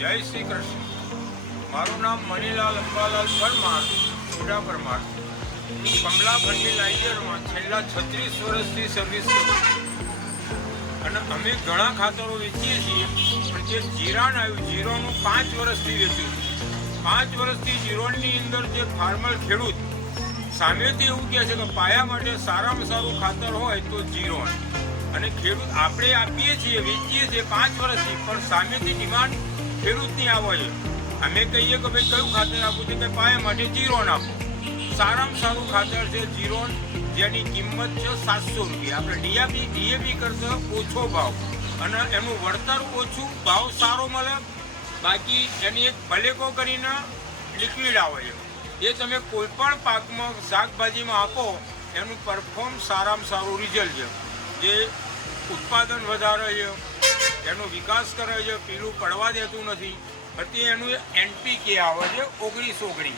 જય શ્રી કૃષ્ણ. મારું નામ મણિલાલ અંબાલાલ પરમાર, ઉડા પરમાર. હું કમલા ફર્ટિલાઇઝરમાં છેલ્લા 36 વર્ષથી સર્વિસ કરું છું અને અમે ઘણા ખાતરો વેચીએ છીએ. પણ જે જીરાણ આવ્યું, જીરોનું 5 વર્ષથી વેચ્યું છે. 5 વર્ષથી જીરોની અંદર જે ફાર્મર ખેડૂત સામેથી એવું કહે છે કે પાયા માટે સારામાં સારું ખાતર હોય તો જીરોણ, અને ખેડૂત આપણે આપીએ છીએ, વેચીએ છીએ 5 વર્ષથી, પણ સામેથી ડિમાન્ડ ખેડૂતની આવે છે. અમે કહીએ કે ભાઈ કયું ખાતર આપવું છે, કે પાયા માટે જીરોણ આપો. સારામાં સારું ખાતર છે જીરોણ, જેની કિંમત છે 700 રૂપિયા. આપણે ડીએપી કરતાં ઓછો ભાવ અને એનું વળતર ઓછું, ભાવ સારો મળે. બાકી એની એક ભલેકો કરીને લિક્વિડ આવે છે, એ તમે કોઈ પણ પાકમાં શાકભાજીમાં આપો, એનું પરફોર્મ સારામાં સારું રિઝલ્ટ છે. જે ઉત્પાદન વધારે છે, એનો વિકાસ કરે છે, પીલું પડવા દેતું નથી. પછી એનું એનપીકે આવે છે 19-19.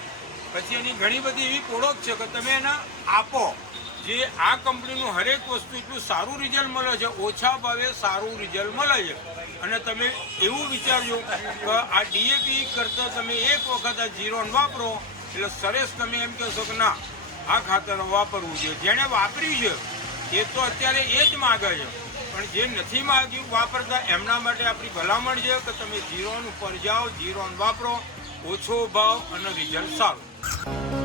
પછી એની ઘણી બધી એવી પ્રોડક્ટ છે કે તમે એને આપો, જે આ કંપનીનું હરેક વસ્તુ એટલું સારું રિઝલ્ટ મળે છે, ઓછા ભાવે સારું રિઝલ્ટ મળે છે. અને તમે એવું વિચારજો કે આ ડીએપી કરતાં તમે એક વખત આ જીરોન વાપરો એટલે સરસ તમે એમ કહેશો કે ના, આ ખાતર વાપરવું જોઈએ. જેણે વાપર્યું છે એ તો અત્યારે એ જ માગે છે, પણ જે નથી માગ્યું વાપરતા એમના માટે આપણી ભલામણ છે કે તમે જીરોન ઉપર જાઓ, જીરોન વાપરો, ઓછો ભાવ અને રિઝલ્ટ સારું.